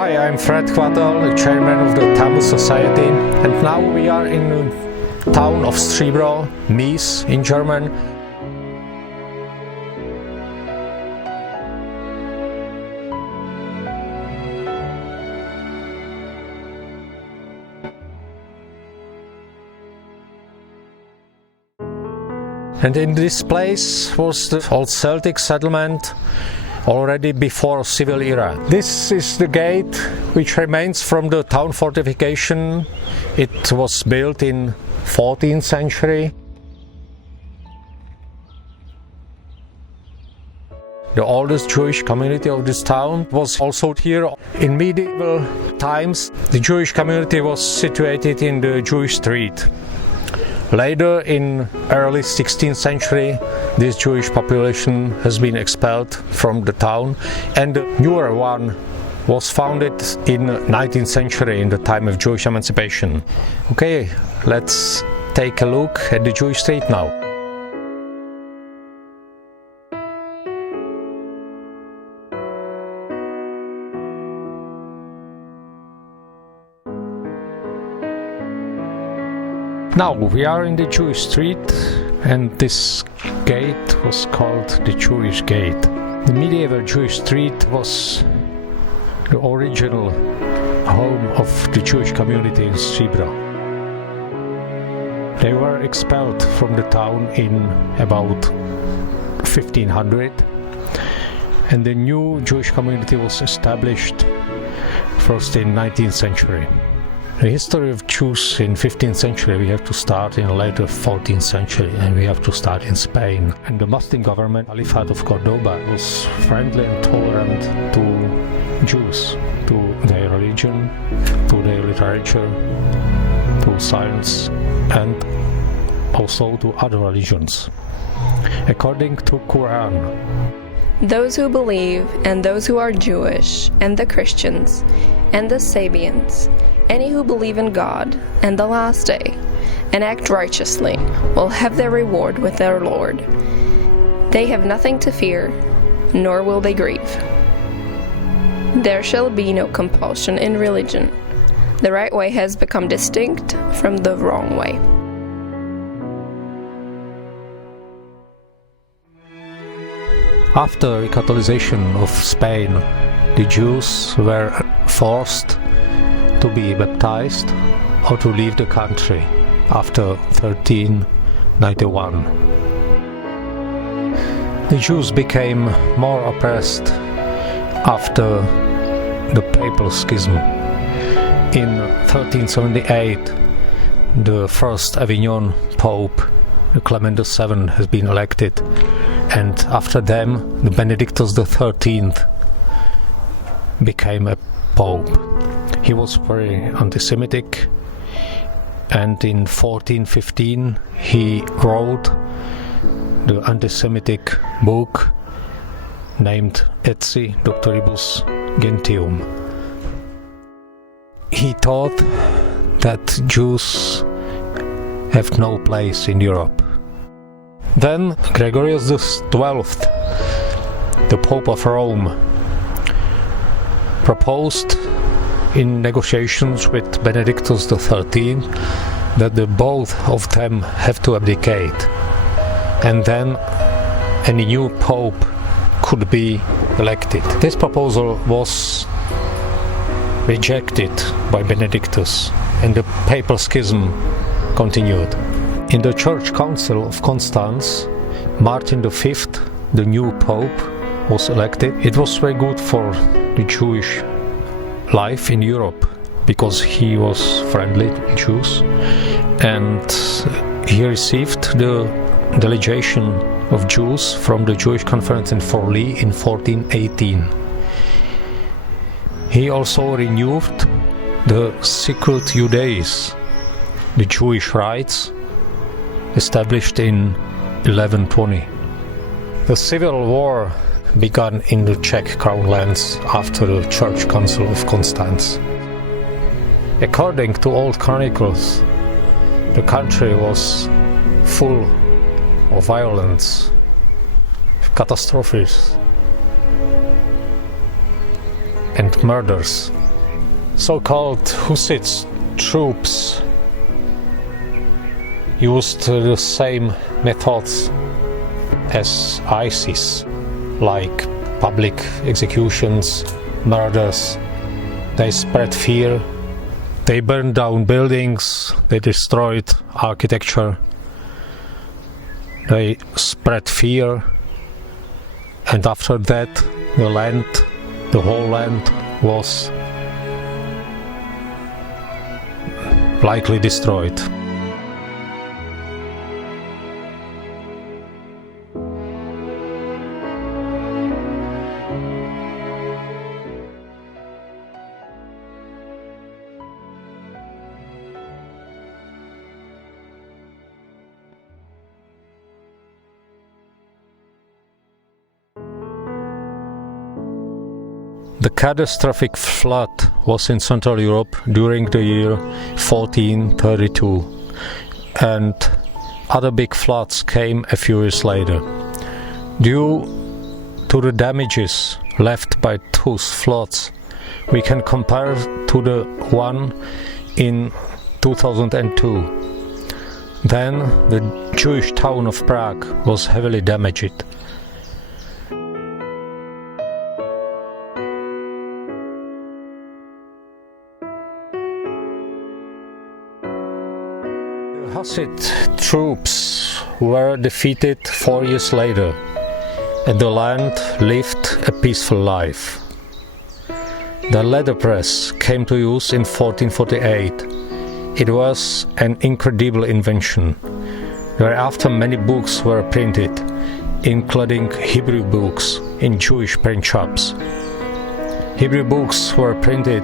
Hi, I'm Chvátal, the chairman of the TAMUS Society, and now we are in the town of Stříbro, Mies in German. And in this place was the old Celtic settlement already before civil era. This is the gate which remains from the town fortification. It was built in 14th century. The oldest Jewish community of this town was also here. In medieval times, the Jewish community was situated in the Jewish street. Later, in early 16th century, this Jewish population has been expelled from the town, and the newer one was founded in 19th century in the time of Jewish emancipation. Okay, let's take a look at the Jewish street now. Now we are in the Jewish street, and this gate was called the Jewish Gate. The medieval Jewish street was the original home of the Jewish community in Stříbro. They were expelled from the town in about 1500, and the new Jewish community was established first in 19th century. The history of Jews in 15th century we have to start in later 14th century, and we have to start in Spain. And the Muslim government, Caliphate of Cordoba, was friendly and tolerant to Jews, to their religion, to their literature, to science, and also to other religions. According to Quran, those who believe and those who are Jewish and the Christians and the Sabians, any who believe in God and the last day and act righteously will have their reward with their Lord. They have nothing to fear, nor will they grieve. There shall be no compulsion in religion. The right way has become distinct from the wrong way. After Recatholicization of Spain, the Jews were forced to be baptized or to leave the country after 1391. The Jews became more oppressed after the Papal Schism. In 1378, the first Avignon Pope, Clement VII, has been elected, and after them, the Benedictus XIII became a Pope. He was very anti-Semitic, and in 1415 he wrote the anti-Semitic book named Etsi Doctoribus Gentium. He taught that Jews have no place in Europe. Then Gregorius XII, the Pope of Rome, proposed in negotiations with Benedictus XIII that the both of them have to abdicate, and then any new pope could be elected. This proposal was rejected by Benedictus, and the Papal Schism continued. In the Church Council of Constance, Martin V, the new pope, was elected. It was very good for the Jewish life in Europe because he was friendly to Jews, and he received the delegation of Jews from the Jewish conference in Forli in 1418. He also renewed the Sicut Judaeis, the Jewish rites, established in 1120. The civil war began in the Czech Crown lands after the Church Council of Constance. According to old chronicles, the country was full of violence, catastrophes, and murders. so-called Hussite troops used the same methods as ISIS, like public executions, murders. They spread fear, they burned down buildings, they destroyed architecture, they spread fear, and after that the whole land was likely destroyed. The catastrophic flood was in Central Europe during the year 1432, and other big floods came a few years later. Due to the damages left by those floods, we can compare to the one in 2002. Then the Jewish town of Prague was heavily damaged. Hussite troops were defeated 4 years later, and the land lived a peaceful life. The letterpress came to use in 1448. It was an incredible invention. Thereafter many books were printed, including Hebrew books in Jewish print shops. Hebrew books were printed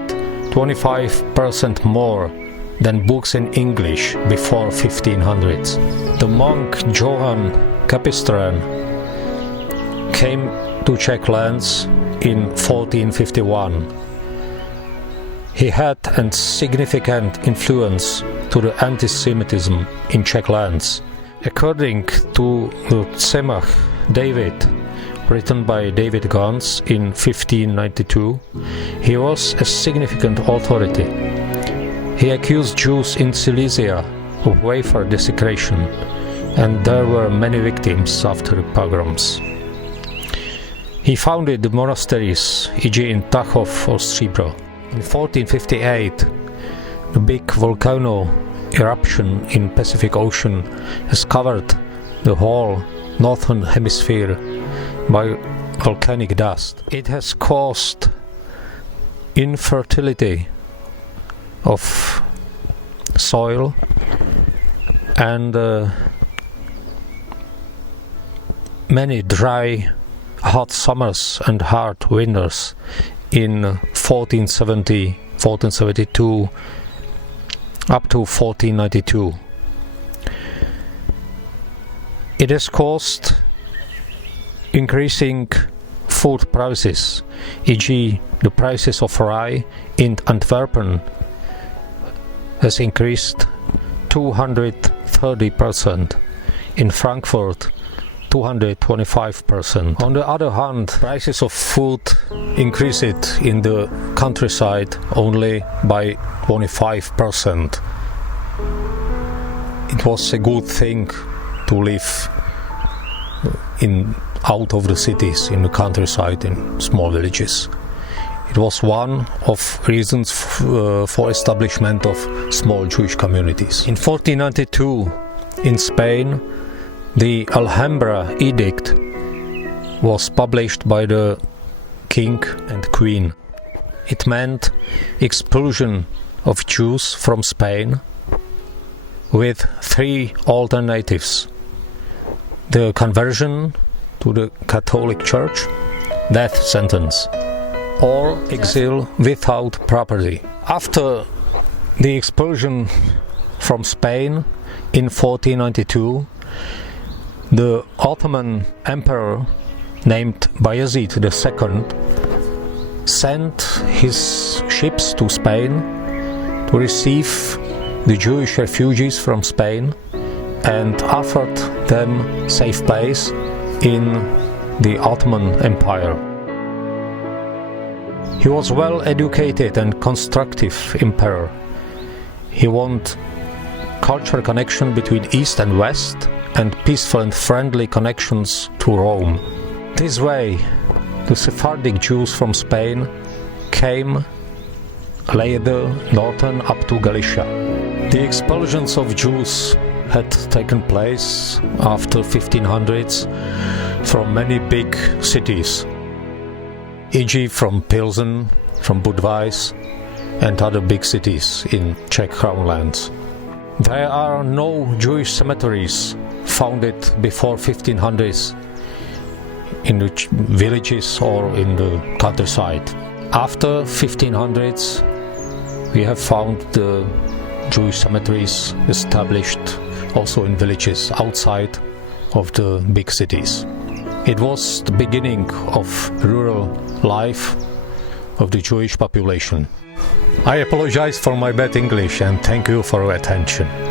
25% more than books in English before 1500s. The monk Johann Capistran came to Czech lands in 1451. He had a significant influence to the anti-Semitism in Czech lands. According to the Tzemach David, written by David Gans in 1592, he was a significant authority. He accused Jews in Silesia of wafer desecration, and there were many victims after the pogroms. He founded the monasteries, e.g. in Tachov or Stříbro. In 1458, the big volcano eruption in Pacific Ocean has covered the whole northern hemisphere by volcanic dust. It has caused infertility of soil and many dry, hot summers and hard winters in 1470, 1472 up to 1492. It has caused increasing food prices, e.g. the prices of rye in Antwerpen has increased 230%, in Frankfurt 225%. On the other hand, prices of food increased in the countryside only by 25%. It was a good thing to live out of the cities, in the countryside, in small villages. It was one of reasons for establishment of small Jewish communities. In 1492, in Spain, the Alhambra Edict was published by the king and queen. It meant expulsion of Jews from Spain with 3 alternatives: the conversion to the Catholic Church, death sentence, or exile without property. After the expulsion from Spain in 1492, the Ottoman Emperor named Bayezid II sent his ships to Spain to receive the Jewish refugees from Spain and offered them safe place in the Ottoman Empire. He was well-educated and constructive emperor. He wanted cultural connection between East and West and peaceful and friendly connections to Rome. This way, the Sephardic Jews from Spain came later northern up to Galicia. The expulsions of Jews had taken place after 1500s from many big cities, e.g. from Pilsen, from Budweis and other big cities in Czech Crown lands. There are no Jewish cemeteries founded before 1500s in the villages or in the countryside. After 1500s, we have found the Jewish cemeteries established also in villages outside of the big cities. It was the beginning of rural life of the Jewish population. I apologize for my bad English and thank you for your attention.